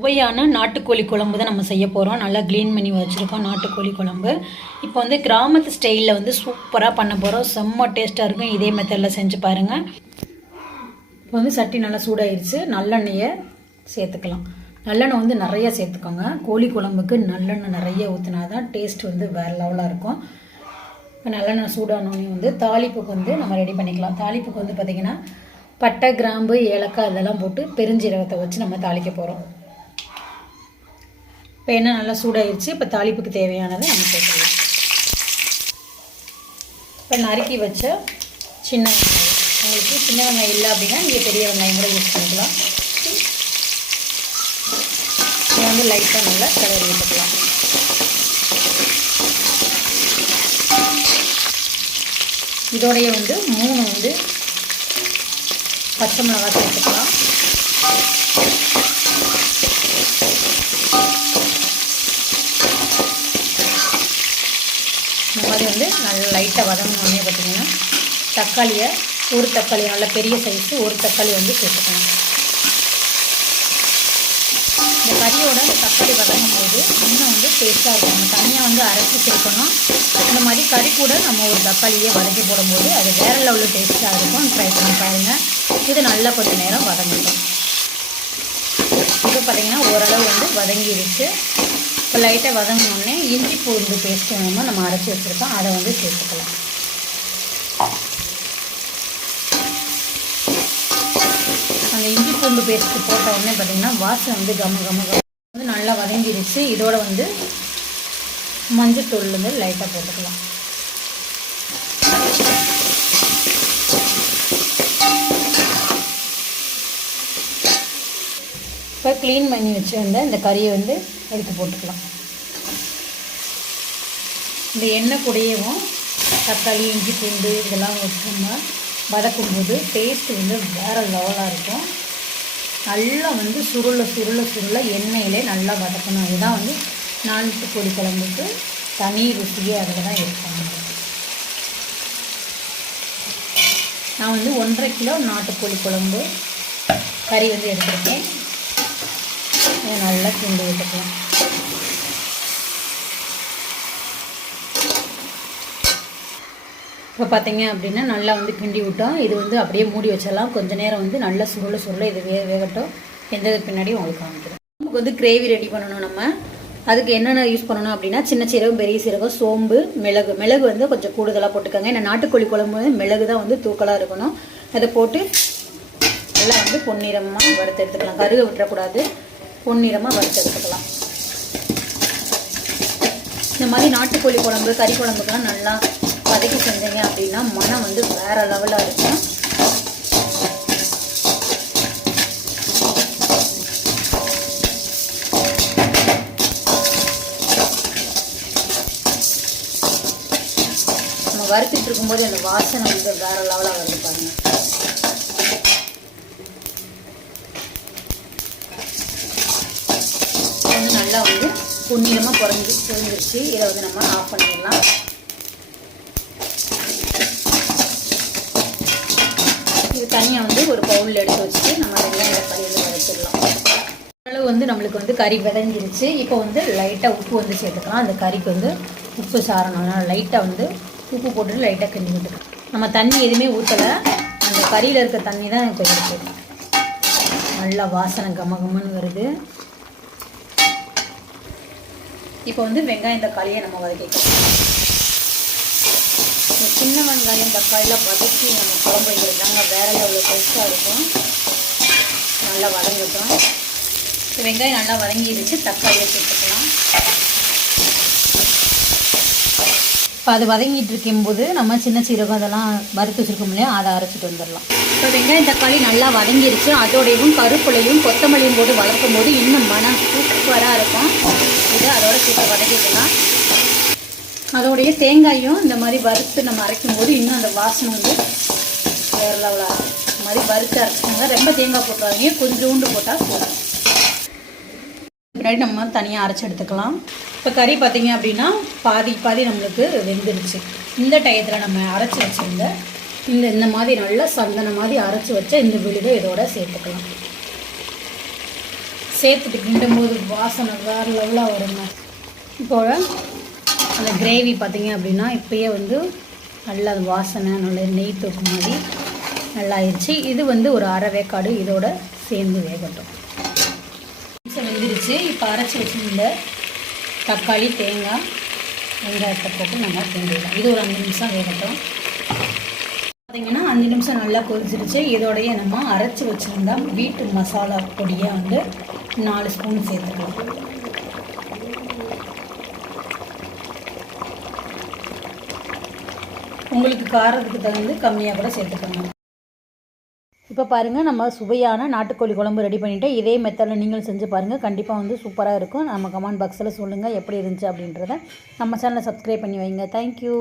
சுவையான நாட்டுக்கோழி குழம்பு தான் நம்ம செய்ய போகிறோம். நல்லா க்ளீன் பண்ணி வச்சுருக்கோம் நாட்டுக்கோழி குழம்பு. இப்போ வந்து கிராமத்து ஸ்டைலில் வந்து சூப்பராக பண்ண போகிறோம். செம்ம டேஸ்ட்டாக இருக்கும். இதே மெத்தடில் செஞ்சு பாருங்கள். இப்போ வந்து சட்டி நல்லா சூடாகிடுச்சு. நல்லெண்ணெயை சேர்த்துக்கலாம். நல்லெண்ணெய் வந்து நிறையா சேர்த்துக்கோங்க. கோழி குழம்புக்கு நல்லெண்ணெய் நிறைய ஊற்றினா தான் டேஸ்ட் வந்து வேறு லெவலாக இருக்கும். இப்போ நல்லெண்ணெய் சூடானோடனே வந்து தாளிப்புக்கு வந்து நம்ம ரெடி பண்ணிக்கலாம். தாளிப்புக்கு வந்து பார்த்திங்கன்னா பட்டை, கிராம்பு, ஏலக்காய் இதெல்லாம் போட்டு பெருஞ்சீரகத்தை வச்சு நம்ம தாளிக்க போகிறோம். இப்போ எண்ணெய் நல்லா சூடாகிடுச்சு. இப்போ தாளிப்புக்கு தேவையானதை நம்ம சேர்த்துக்கலாம். இப்போ நறுக்கி வச்ச சின்ன வெங்காயம், உங்களுக்கு சின்ன வெங்காயம் இல்லை அப்படின்னா நீங்கள் பெரிய வெங்காயம் கூட யூஸ் பண்ணிக்கலாம். இதை வந்து லைட்டாக நல்லா கிளறி விட்டுக்கலாம். இதோடைய வந்து 3 வந்து பச்சை மிளகாய் சேர்த்துக்கலாம். இந்த மாதிரி வந்து நல்லா லைட்டாக வதங்கினோடனே பார்த்திங்கன்னா தக்காளியை ஒரு தக்காளி நல்ல பெரிய சைஸு ஒரு தக்காளி வந்து சேர்த்துக்கணும். இந்த கறியோட இந்த தக்காளி வதங்கும் போது இன்னும் வந்து டேஸ்ட்டாக இருக்கும். நம்ம தனியாக வந்து அரைச்சி சேர்க்கணும். இந்த மாதிரி கறி கூட நம்ம ஒரு தக்காளியை வதக்கி போடும்போது அது வேறு லெவலில் டேஸ்ட்டாக இருக்கும். ட்ரை பண்ணி பாருங்கள். இது நல்லா கொஞ்சம் நேரம் வதங்கிடும். இப்போ பார்த்திங்கன்னா ஓரளவு வந்து வதங்கிடுச்சு. இப்போ லைட்டாக வதங்கினோடனே இஞ்சி பூண்டு பேஸ்ட்டு நம்ம அரைச்சி வச்சுருக்கோம். அதை வந்து சேர்த்துக்கலாம். அந்த இஞ்சி பூண்டு பேஸ்ட்டு போட்ட உடனே பார்த்திங்கன்னா வாசனை வந்து கம வந்து நல்லா வதங்கிடுச்சு. இதோட வந்து மஞ்சத்தூள் வந்து லைட்டாக போட்டுக்கலாம். இப்போ க்ளீன் பண்ணி வச்சுருந்த இந்த கறியை வந்து எடுத்து போட்டுக்கலாம். இந்த எண்ணெய் கூடயும் தக்காளி, இஞ்சி பூண்டு இதெல்லாம் வச்சோம்னா வதக்கும்போது டேஸ்ட்டு வந்து வேறு லெவலாக இருக்கும். நல்லா வந்து சுருள எண்ணெயிலே நல்லா வதக்கணும். அதுதான் வந்து நாட்டுக்கோழி குழம்புக்கு தனி ருசியே அதில் தான் இருப்பாங்க. நான் வந்து 1.5 கிலோ நாட்டுக்கோழி குழம்பு கறி வந்து எடுத்துருக்கேன். நல்லா கிண்டி விட்டுக்கலாம். இப்போ பார்த்தீங்க அப்படின்னா நல்லா வந்து கிண்டி விட்டோம். இது வந்து அப்படியே மூடி வச்சிடலாம். கொஞ்சம் நேரம் வந்து நல்லா சுருள இது வேகட்டும். எந்த பின்னாடி உங்களுக்கு காமிக்கிறேன். நமக்கு வந்து கிரேவி ரெடி பண்ணணும். நம்ம அதுக்கு என்னென்ன யூஸ் பண்ணணும் அப்படின்னா சின்ன சீரகம், பெரிய சீரகம், சோம்பு, மிளகு வந்து கொஞ்சம் கூடுதலாக போட்டுக்கோங்க. ஏன்னா நாட்டுக்கோழி குழம்பு வந்து மிளகு தான் வந்து தூக்கலாக இருக்கணும். அதை போட்டு நல்லா வந்து பொன்னிறமாக வறுத்து எடுத்துக்கலாம். கருக விட்டுறக்கூடாது. பொன்னிறமாக வறுத்து எடுத்துக்கலாம். இந்த மாதிரி நாட்டுக்கோழி குழம்பு, கறி குழம்புக்கெல்லாம் நல்லா வதக்கி செஞ்சீங்க அப்படின்னா மனம் வந்து வேறு லெவலாக இருக்கும். நம்ம வறுத்துட்டு இருக்கும்போது அந்த வாசனை வந்து வேறு லெவலாக வருது பாருங்க. நல்லா வந்து பொன்னிறமாக பொரிஞ்சிருச்சு. இதை வந்து நம்ம ஆஃப் பண்ணிடலாம். இது தனியாக வந்து ஒரு பவுலில் எடுத்து வச்சுட்டு நம்ம வெங்காயம் தக்காளி வந்து வதக்கிடலாம். அளவு வந்து நம்மளுக்கு வந்து கறி விதஞ்சிருச்சு. இப்போ வந்து லைட்டாக உப்பு வந்து சேர்த்துக்கலாம். அந்த கறிக்கு வந்து உப்பு சாரணும். லைட்டாக வந்து உப்பு போட்டுட்டு லைட்டாக கிண்டி விட்டுக்கலாம். நம்ம தண்ணி எதுவுமே ஊற்றலை. அந்த கறியில் இருக்க தண்ணி தான் இப்போ இருக்குது. நல்லா வாசனை கமகமன்னு வருது. இப்போ வந்து வெங்காயம் தக்காளியை நம்ம வதக்கிக்கலாம். சின்ன வெங்காயம் தக்காளியில் வதக்கி நம்ம குழம்பு வைக்கிறதாங்க வேறு எவ்வளோ டேஸ்ட்டாக இருக்கும். நல்லா வதங்கிட்டோம். வெங்காயம் நல்லா வதங்கிடுச்சு. தக்காளியை சேர்த்துக்கலாம். இப்போ அது வதங்கிட்டு இருக்கும்போது நம்ம சின்ன சீரகம் அதெல்லாம் வறுத்து வச்சுருக்கோம் இல்லையா, அதை அரைச்சிட்டு வந்துடலாம். இப்போ வெங்காயம் தக்காளி நல்லா வதங்கிடுச்சு. அதோடையும் கருப்புளையும் கொத்தமல்லியும் போட்டு வளர்க்கும் போது இன்னும் மனம் சூப்பராக இருக்கும். இது அதோட சூப்பர் வதக்கிக்கலாம். அதோடைய தேங்காயும் இந்த மாதிரி வறுத்து நம்ம அரைக்கும் போது இன்னும் அந்த வாசனை வந்து வேறு லெவலாக இருக்கும். இந்த மாதிரி வறுத்து அரைச்சிக்கோங்க. ரொம்ப தேங்காய் போட்டுறாதீங்க, கொஞ்சோண்டு போட்டால் போதும். பின்னாடி நம்ம தனியாக அரைச்சி எடுத்துக்கலாம். இப்போ கறி பார்த்திங்க அப்படின்னா பாதி நம்மளுக்கு வெந்துடுச்சு. இந்த டயத்தில் நம்ம அரைச்சி வச்சுருந்த இந்த மாதிரி நல்லா சந்தன மாதிரி அரைச்சி வச்ச இந்த விழுதை இதோட சேர்த்துக்கலாம். சேர்த்துட்டு கிண்டும் போது வாசனை வேறு லெவலாக வருங்க. இப்போ அந்த கிரேவி பார்த்திங்க அப்படின்னா இப்போயே வந்து நல்லா அது வாசனை நல்ல நெய் தொக்கு மாதிரி நல்லா ஆயிடுச்சு. இது வந்து ஒரு அரை வேக்காடு இதோட சேர்ந்து வேகட்டும். வெந்துருச்சு. இப்போ அரைச்சி வச்சுருந்த தக்காளி தேங்காய் வெங்காயத்தை போட்டு நல்லா கிண்டிடலாம். இது ஒரு 5 நிமிஷம் வேகட்டும். பார்த்திங்கன்னா 5 நிமிஷம் நல்லா கொதிச்சிருச்சு. இதோடைய நம்ம அரைச்சி வச்சுருந்தா வீட்டு மசாலா பொடியை வந்து 4 ஸ்பூன் சேர்த்துக்கலாம். உங்களுக்கு காரத்துக்கு தகுந்து கம்மியாக கூட சேர்த்துக்கோங்க. இப்போ பாருங்கள், நம்ம சுவையான நாட்டுக்கோழி குழம்பு ரெடி பண்ணிவிட்டு இதே மெத்தடில் நீங்களும் செஞ்சு பாருங்கள். கண்டிப்பாக வந்து சூப்பராக இருக்கும். நம்ம கமெண்ட் பாக்ஸில் சொல்லுங்கள் எப்படி இருந்துச்சு அப்படின்றத. நம்ம சேனலை சப்ஸ்கிரைப் பண்ணி வைங்க. தேங்க்யூ.